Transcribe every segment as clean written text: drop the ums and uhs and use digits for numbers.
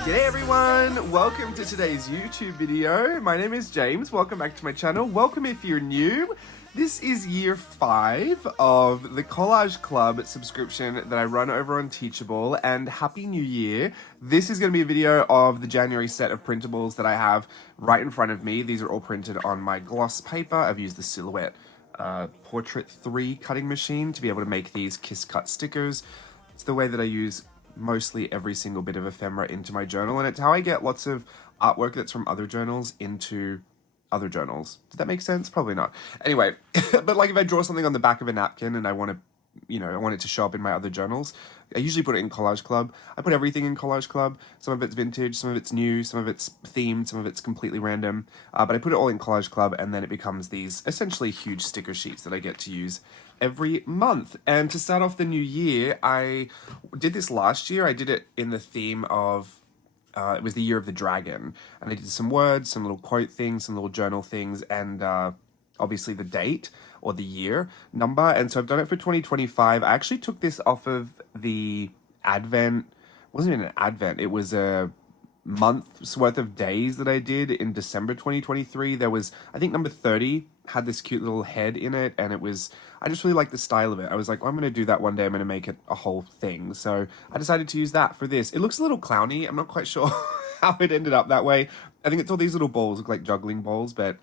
G'day everyone, welcome to today's YouTube video. My name is James, welcome back to my channel. Welcome if you're new. This is year 5 of the Collage Club subscription that I run over on Teachable, and Happy New Year. This is going to be a video of the January set of printables that I have right in front of me. These are all printed on my gloss paper. I've used the Silhouette Portrait 3 cutting machine to be able to make these kiss cut stickers. It's the way that I use mostly every single bit of ephemera into my journal, and it's how I get lots of artwork that's from other journals into other journals. Did that make sense? Probably not. Anyway, but like if I draw something on the back of a napkin and I want to, I want it to show up in my other journals, I usually put it in Collage Club. I put everything in Collage Club. Some of it's vintage, some of it's new, some of it's themed, some of it's completely random. But I put it all in Collage Club, and then it becomes these essentially huge sticker sheets that I get to use every month. And to start off the new year, I did this last year. I did it in the theme of it was the year of the dragon, and I did some words, some little quote things, some little journal things, and obviously the date or the year number. And so I've done it for 2025. I actually took this off of the Advent. It wasn't even an Advent, it was a month's worth of days that I did in December 2023. There was, I think number 30 had this cute little head in it, and it was, I just really liked the style of it. I was like, well, I'm going to do that one day. I'm going to make it a whole thing. So I decided to use that for this. It looks a little clowny. I'm not quite sure how it ended up that way. I think it's all these little balls look like juggling balls, but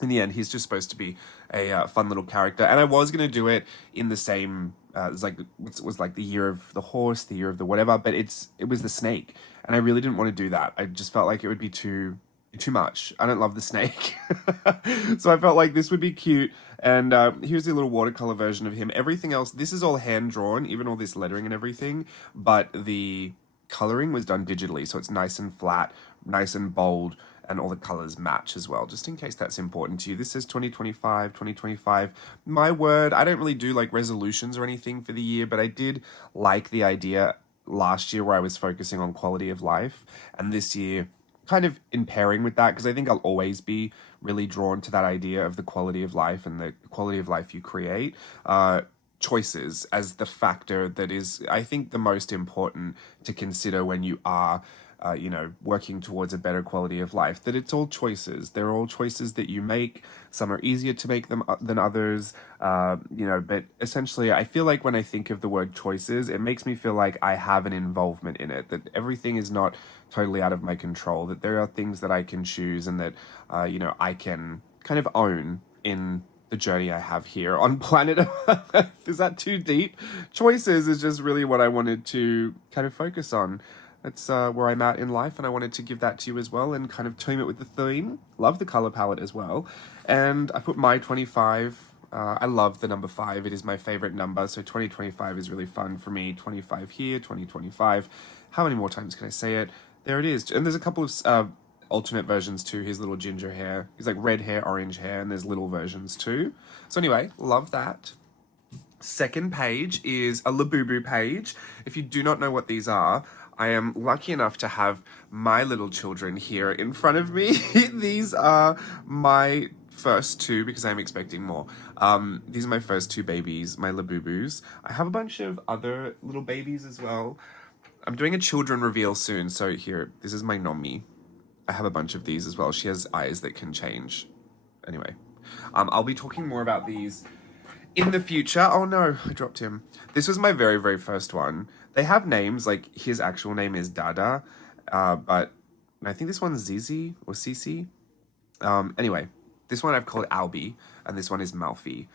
in the end, he's just supposed to be a fun little character. And I was going to do it in the same, it was like the year of the horse, the year of the whatever, but it was the snake. And I really didn't want to do that. I just felt like it would be too much. I don't love the snake. So I felt like this would be cute. And here's the little watercolor version of him. Everything else, this is all hand drawn, even all this lettering and everything, but the coloring was done digitally. So it's nice and flat, nice and bold, and all the colors match as well, just in case that's important to you. This says 2025, 2025. My word, I don't really do like resolutions or anything for the year, but I did like the idea last year where I was focusing on quality of life, and this year kind of in pairing with that, because I think I'll always be really drawn to that idea of the quality of life and the quality of life you create. Choices as the factor that is, I think, the most important to consider when you are working towards a better quality of life, that it's all choices. They're all choices that you make. Some are easier to make them than others, but essentially I feel like when I think of the word choices, it makes me feel like I have an involvement in it, that everything is not totally out of my control, that there are things that I can choose and that, I can kind of own in the journey I have here on planet Earth. Is that too deep? Choices is just really what I wanted to kind of focus on. That's where I'm at in life, and I wanted to give that to you as well and kind of tune it with the theme. Love the color palette as well. And I put my 25. I love the number 5. It is my favorite number, so 2025 is really fun for me. 25 here, 2025. How many more times can I say it? There it is. And there's a couple of alternate versions too. His little ginger hair. He's like red hair, orange hair, and there's little versions too. So anyway, love that. Second page is a Labubu page. If you do not know what these are, I am lucky enough to have my little children here in front of me. These are my first 2, because I'm expecting more. These are my first 2 babies, my Labubus. I have a bunch of other little babies as well. I'm doing a children reveal soon, so here, this is my Nomi. I have a bunch of these as well. She has eyes that can change. Anyway, I'll be talking more about these in the future. Oh no, I dropped him. This was my very, very first one. They have names, like his actual name is Dada, but I think this one's Zizi or Cici. Anyway, this one I've called Albie, and this one is Malfi.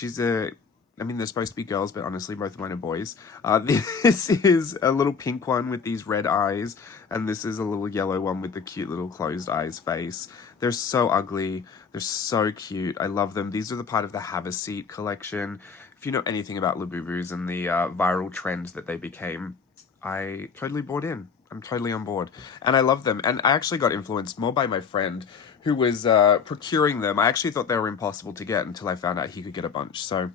They're supposed to be girls, but honestly, both of mine are boys. This is a little pink one with these red eyes, and this is a little yellow one with the cute little closed eyes face. They're so ugly. They're so cute. I love them. These are the part of the Have a Seat collection. If you know anything about Labubus and the viral trends that they became, I totally bought in. I'm totally on board. And I love them. And I actually got influenced more by my friend who was procuring them. I actually thought they were impossible to get until I found out he could get a bunch. So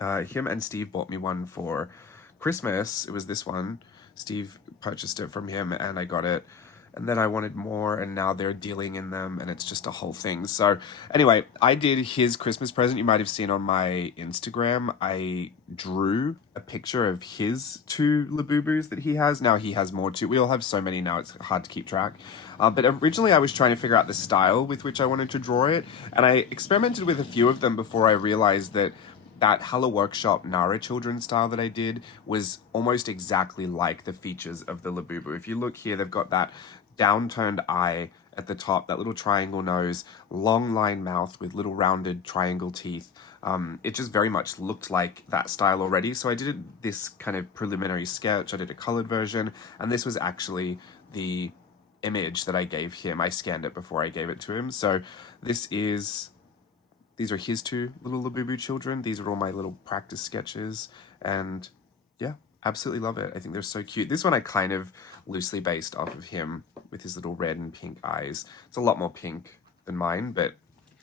him and Steve bought me one for Christmas. It was this one. Steve purchased it from him and I got it. and then I wanted more, and now they're dealing in them, and it's just a whole thing. So anyway, I did his Christmas present. You might have seen on my Instagram, I drew a picture of his 2 Labubus that he has. Now he has more too. We all have so many now, it's hard to keep track. But originally I was trying to figure out the style with which I wanted to draw it, and I experimented with a few of them before I realized that Hello Workshop Nara children style that I did was almost exactly like the features of the Labubu. If you look here, they've got that downturned eye at the top, that little triangle nose, long line mouth with little rounded triangle teeth. It just very much looked like that style already. So I did this kind of preliminary sketch. I did a colored version, and this was actually the image that I gave him. I scanned it before I gave it to him. So these are his 2 little Labubu children. These are all my little practice sketches, and yeah, absolutely love it. I think they're so cute. This one I kind of loosely based off of him with his little red and pink eyes. It's a lot more pink than mine, but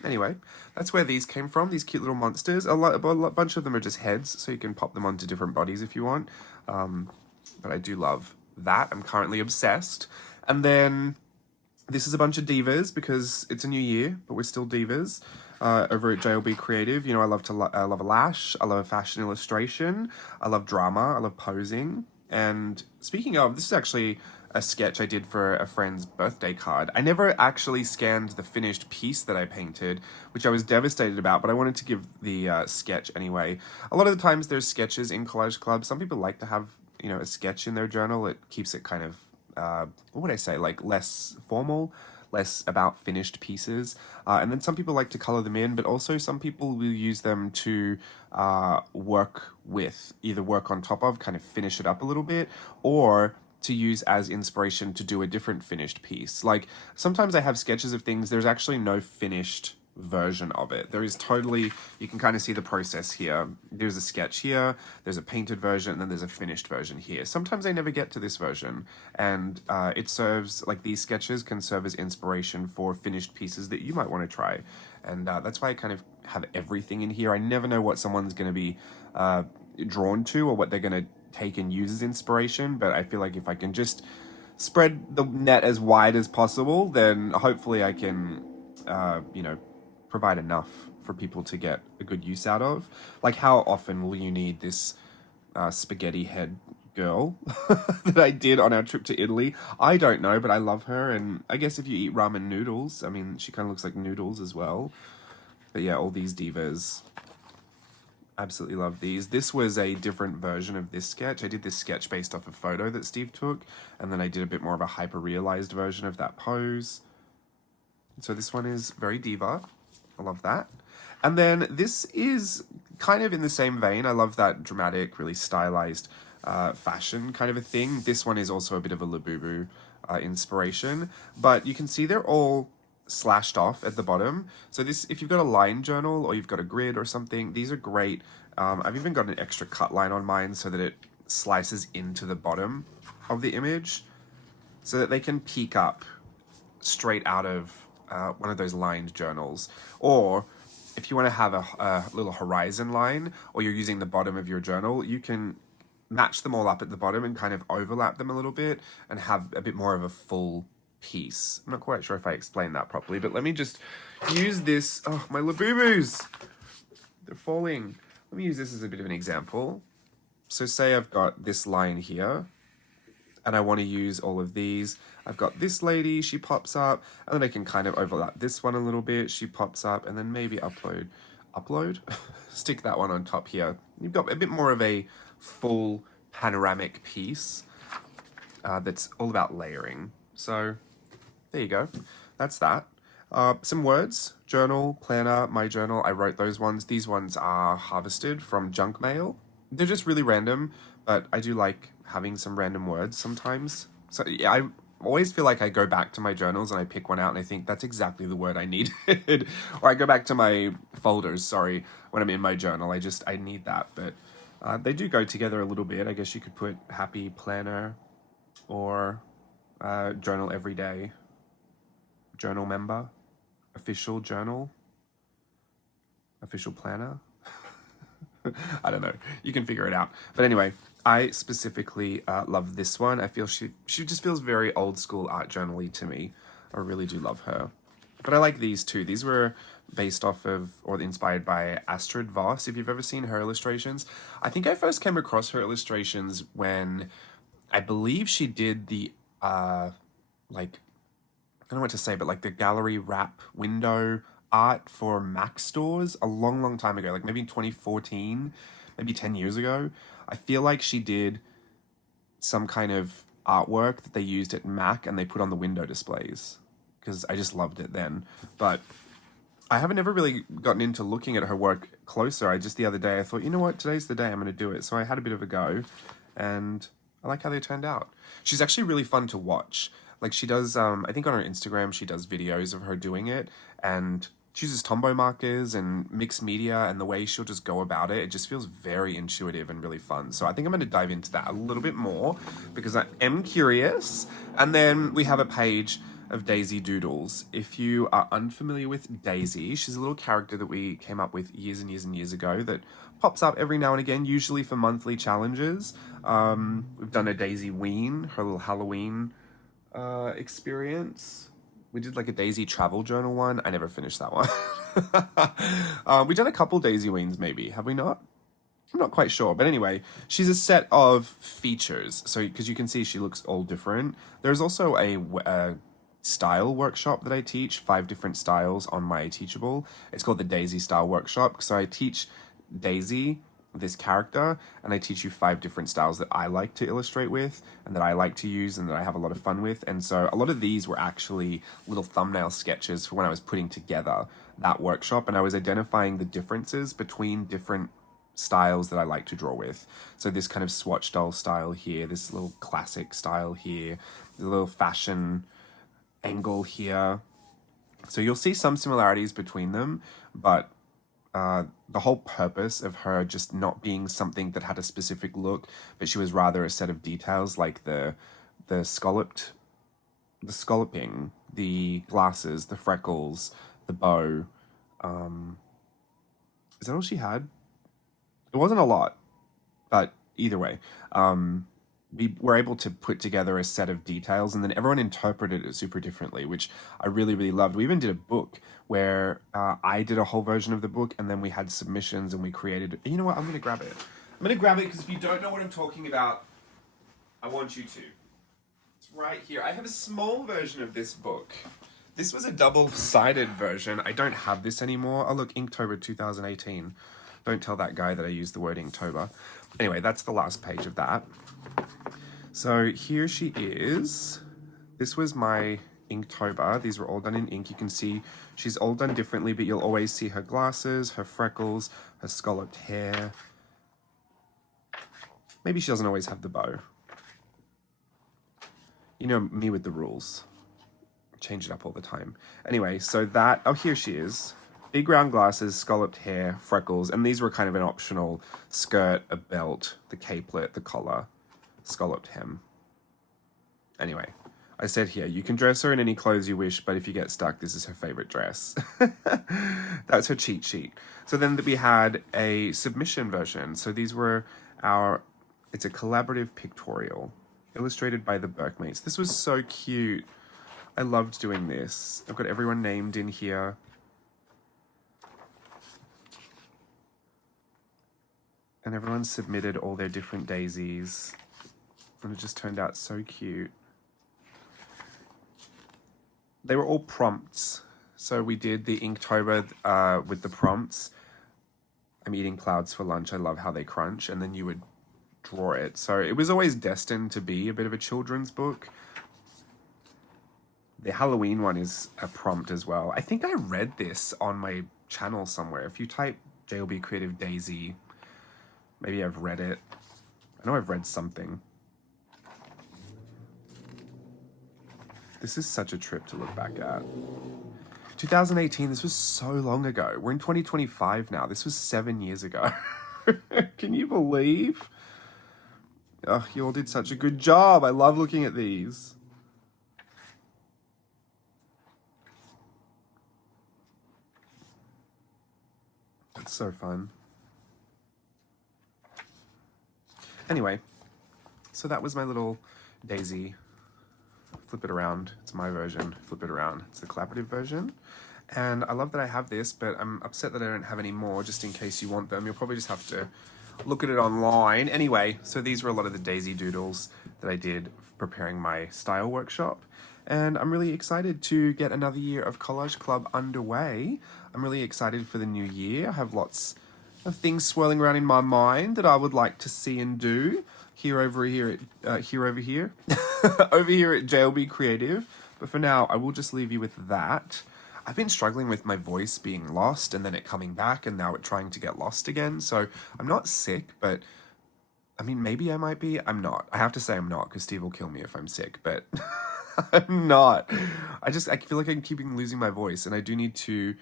anyway, that's where these came from, these cute little monsters. A bunch of them are just heads, so you can pop them onto different bodies if you want. But I do love that. I'm currently obsessed. And then this is a bunch of divas because it's a new year, but we're still divas. Over at jlbCREATIVE, you know, I love a lash, I love a fashion illustration, I love drama, I love posing. And speaking of, this is actually a sketch I did for a friend's birthday card. I never actually scanned the finished piece that I painted, which I was devastated about, but I wanted to give the sketch anyway. A lot of the times there's sketches in Collage Club. Some people like to have, you know, a sketch in their journal. It keeps it kind of, what would I say, like less formal, less about finished pieces. And then some people like to color them in, but also some people will use them to work with, either work on top of, kind of finish it up a little bit, or to use as inspiration to do a different finished piece. Like sometimes I have sketches of things, there's actually no finished version of it. There is totally, you can kind of see the process here. There's a sketch here, there's a painted version, and then there's a finished version here. Sometimes I never get to this version, and it serves, like these sketches can serve as inspiration for finished pieces that you might want to try. And that's why I kind of have everything in here. I never know what someone's going to be drawn to or what they're going to take and use as inspiration, but I feel like if I can just spread the net as wide as possible, then hopefully I can, you know, provide enough for people to get a good use out of. Like, how often will you need this spaghetti head girl that I did on our trip to Italy? I don't know, but I love her, and I guess if you eat ramen noodles, I mean, she kind of looks like noodles as well. But yeah, all these divas. Absolutely love these. This was a different version of this sketch. I did this sketch based off a photo that Steve took, and then I did a bit more of a hyper-realized version of that pose. So this one is very diva. I love that. And then this is kind of in the same vein. I love that dramatic, really stylized fashion kind of a thing. This one is also a bit of a Labubu inspiration, but you can see they're all slashed off at the bottom. So this, if you've got a line journal or you've got a grid or something, these are great. I've even got an extra cut line on mine so that it slices into the bottom of the image so that they can peek up straight out of one of those lined journals. Or if you want to have a little horizon line, or you're using the bottom of your journal, you can match them all up at the bottom and kind of overlap them a little bit and have a bit more of a full piece. I'm not quite sure if I explained that properly, but let me just use this. Oh, my Labubus, they're falling. Let me use this as a bit of an example. So say I've got this line here and I want to use all of these. I've got this lady, she pops up, and then I can kind of overlap this one a little bit. She pops up, and then maybe upload, stick that one on top here. You've got a bit more of a full panoramic piece that's all about layering. So there you go. That's that. Some words: journal, planner, my journal. I wrote those ones. These ones are harvested from junk mail. They're just really random, but I do like having some random words sometimes. So yeah, I always feel like I go back to my journals and I pick one out and I think that's exactly the word I needed. Or I go back to my folders, sorry, when I'm in my journal. I need that. But they do go together a little bit. I guess you could put happy planner or journal every day, journal member, official journal, official planner. I don't know. You can figure it out. But anyway, I specifically love this one. I feel she just feels very old school art journal-y to me. I really do love her. But I like these too. These were based off of or inspired by Astrid Voss, if you've ever seen her illustrations. I think I first came across her illustrations when I believe she did the like, I don't know what to say, but like the gallery wrap window art for Mac stores a long, long time ago, like maybe 2014, maybe 10 years ago. I feel like she did some kind of artwork that they used at Mac and they put on the window displays because I just loved it then. But I haven't ever really gotten into looking at her work closer. I just the other day I thought, you know what, today's the day I'm going to do it. So I had a bit of a go and I like how they turned out. She's actually really fun to watch. Like she does, I think on her Instagram, she does videos of her doing it and she uses Tombow markers and mixed media, and the way she'll just go about it, it just feels very intuitive and really fun. So I think I'm going to dive into that a little bit more because I am curious. And then we have a page of Daisy Doodles. If you are unfamiliar with Daisy, she's a little character that we came up with years and years and years ago that pops up every now and again, usually for monthly challenges. We've done a Daisy Ween, her little Halloween experience. We did like a Daisy travel journal one. I never finished that one. We've done a couple Daisy Weens maybe, have we not? I'm not quite sure, but anyway, she's a set of features. So, because you can see she looks all different. There's also a style workshop that I teach, 5 different styles on my Teachable. It's called the Daisy Style Workshop. So I teach Daisy, this character, and I teach you 5 different styles that I like to illustrate with and that I like to use and that I have a lot of fun with. And so a lot of these were actually little thumbnail sketches for when I was putting together that workshop, and I was identifying the differences between different styles that I like to draw with. So this kind of swatch doll style here, this little classic style here, the little fashion angle here. So you'll see some similarities between them, but the whole purpose of her just not being something that had a specific look, but she was rather a set of details like the scalloping, the glasses, the freckles, the bow. Is that all she had? It wasn't a lot, but either way, we were able to put together a set of details, and then everyone interpreted it super differently, which I really, really loved. We even did a book where I did a whole version of the book, and then we had submissions, and we created... You know what? I'm going to grab it. I'm going to grab it because if you don't know what I'm talking about, I want you to. It's right here. I have a small version of this book. This was a double-sided version. I don't have this anymore. Oh, look, Inktober 2018. Don't tell that guy that I used the word Inktober. Anyway, that's the last page of that. So here she is. This was my Inktober. These were all done in ink. You can see she's all done differently, but you'll always see her glasses, her freckles, her scalloped hair. Maybe she doesn't always have the bow. You know me with the rules. Change it up all the time. Anyway, so that... Oh, here she is. Big round glasses, scalloped hair, freckles, and these were kind of an optional skirt, a belt, the capelet, the collar, scalloped hem. Anyway, I said here, you can dress her in any clothes you wish, but if you get stuck, this is her favorite dress. That's her cheat sheet. So then we had a submission version. So these were it's a collaborative pictorial illustrated by the Berkmates. This was so cute. I loved doing this. I've got everyone named in here. And everyone submitted all their different daisies. And it just turned out so cute. They were all prompts. So we did the Inktober with the prompts. I'm eating clouds for lunch. I love how they crunch. And then you would draw it. So it was always destined to be a bit of a children's book. The Halloween one is a prompt as well. I think I read this on my channel somewhere. If you type jlbCREATIVE Daisy, maybe I've read it. I know I've read something. This is such a trip to look back at. 2018, this was so long ago. We're in 2025 now. This was 7 years ago. Can you believe? Oh, you all did such a good job. I love looking at these. It's so fun. Anyway, So that was my little daisy. Flip it around. It's my version. Flip it around. It's the collaborative version. And I love that I have this, but I'm upset that I don't have any more, just in case you want them. You'll probably just have to look at it online. Anyway, so these were a lot of the daisy doodles that I did preparing my style workshop. And I'm really excited to get another year of Collage Club underway. I'm really excited for the new year. I have lots of things swirling around in my mind that I would like to see and do over here at jlbCREATIVE. But for now, I will just leave you with that. I've been struggling with my voice being lost and then it coming back and now it trying to get lost again. So I'm not sick, but I mean, maybe I might be. I'm not. I have to say I'm not, because Steve will kill me if I'm sick, but I'm not. I feel like I'm keeping losing my voice, and I do need to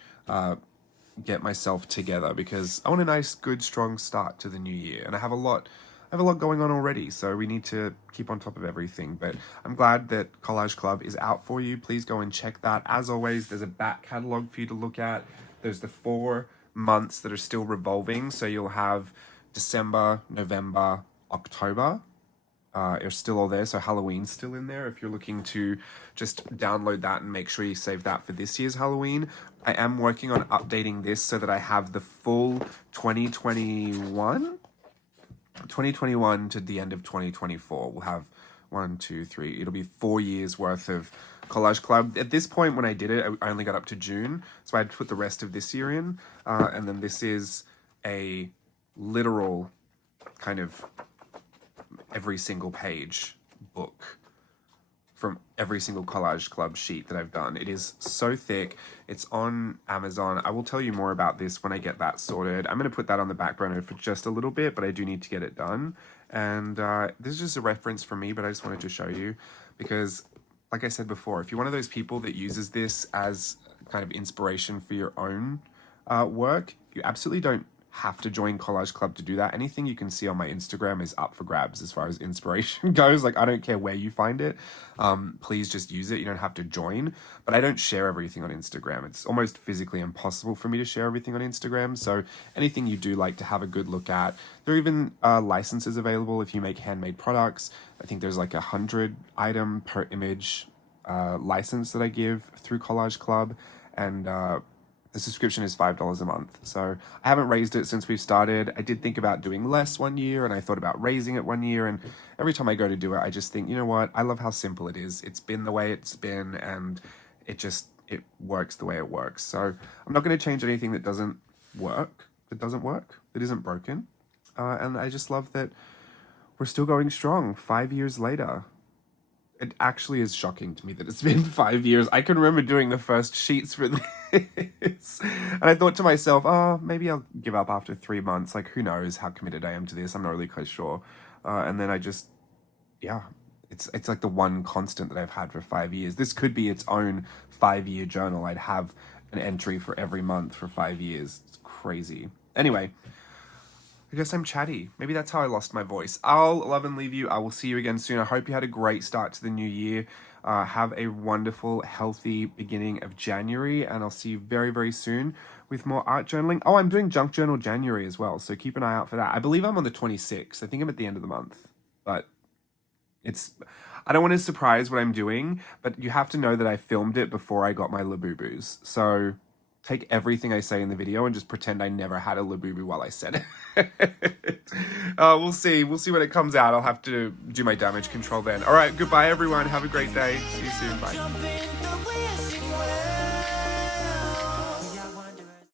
get myself together because I want a nice, good, strong start to the new year. And I have a lot going on already, so we need to keep on top of everything. But I'm glad that Collage Club is out for you. Please go and check that. As always, there's a back catalog for you to look at. There's the 4 months that are still revolving, so you'll have December, November, October are still all there. So Halloween's still in there if you're looking to just download that and make sure you save that for this year's Halloween. I am working on updating this so that I have the full 2021 to the end of 2024. We'll have 1, 2, 3. It'll be 4 years worth of Collage Club. At this point, when I did it, I only got up to June, so I had to put the rest of this year in. And then this is a literal kind of every single page book from every single Collage Club sheet that I've done. It is so thick. It's on Amazon. I will tell you more about this when I get that sorted. I'm going to put that on the back burner for just a little bit, but I do need to get it done. And this is just a reference for me, but I just wanted to show you because, like I said before, if you're one of those people that uses this as kind of inspiration for your own work, you absolutely don't have to join Collage Club to do that. Anything you can see on my Instagram is up for grabs as far as inspiration goes. Like, I don't care where you find it. Please just use it. You don't have to join. But I don't share everything on Instagram. It's almost physically impossible for me to share everything on Instagram. So anything you do like to have a good look at. There are even licenses available if you make handmade products. I think there's like 100 item per image license that I give through Collage Club. And the subscription is $5 a month. So I haven't raised it since we've started. I did think about doing less one year, and I thought about raising it one year. And every time I go to do it, I just think, you know what? I love how simple it is. It's been the way it's been, and it works the way it works. So I'm not going to change anything that doesn't work, that isn't broken. And I just love that we're still going strong 5 years later. It actually is shocking to me that it's been 5 years. I can remember doing the first sheets for this. And I thought to myself, oh, maybe I'll give up after 3 months. Like, who knows how committed I am to this? I'm not really quite sure. And then it's like the one constant that I've had for 5 years. This could be its own 5-year journal. I'd have an entry for every month for 5 years. It's crazy. Anyway, I guess I'm chatty. Maybe that's how I lost my voice. I'll love and leave you. I will see you again soon. I hope you had a great start to the new year. Have a wonderful, healthy beginning of January, and I'll see you very, very soon with more art journaling. Oh, I'm doing Junk Journal January as well, so keep an eye out for that. I believe I'm on the 26th. I think I'm at the end of the month, but I don't want to surprise what I'm doing, but you have to know that I filmed it before I got my Labubu's. So take everything I say in the video and just pretend I never had a Labubu while I said it. We'll see. We'll see when it comes out. I'll have to do my damage control then. All right, goodbye, everyone. Have a great day. See you soon. Bye.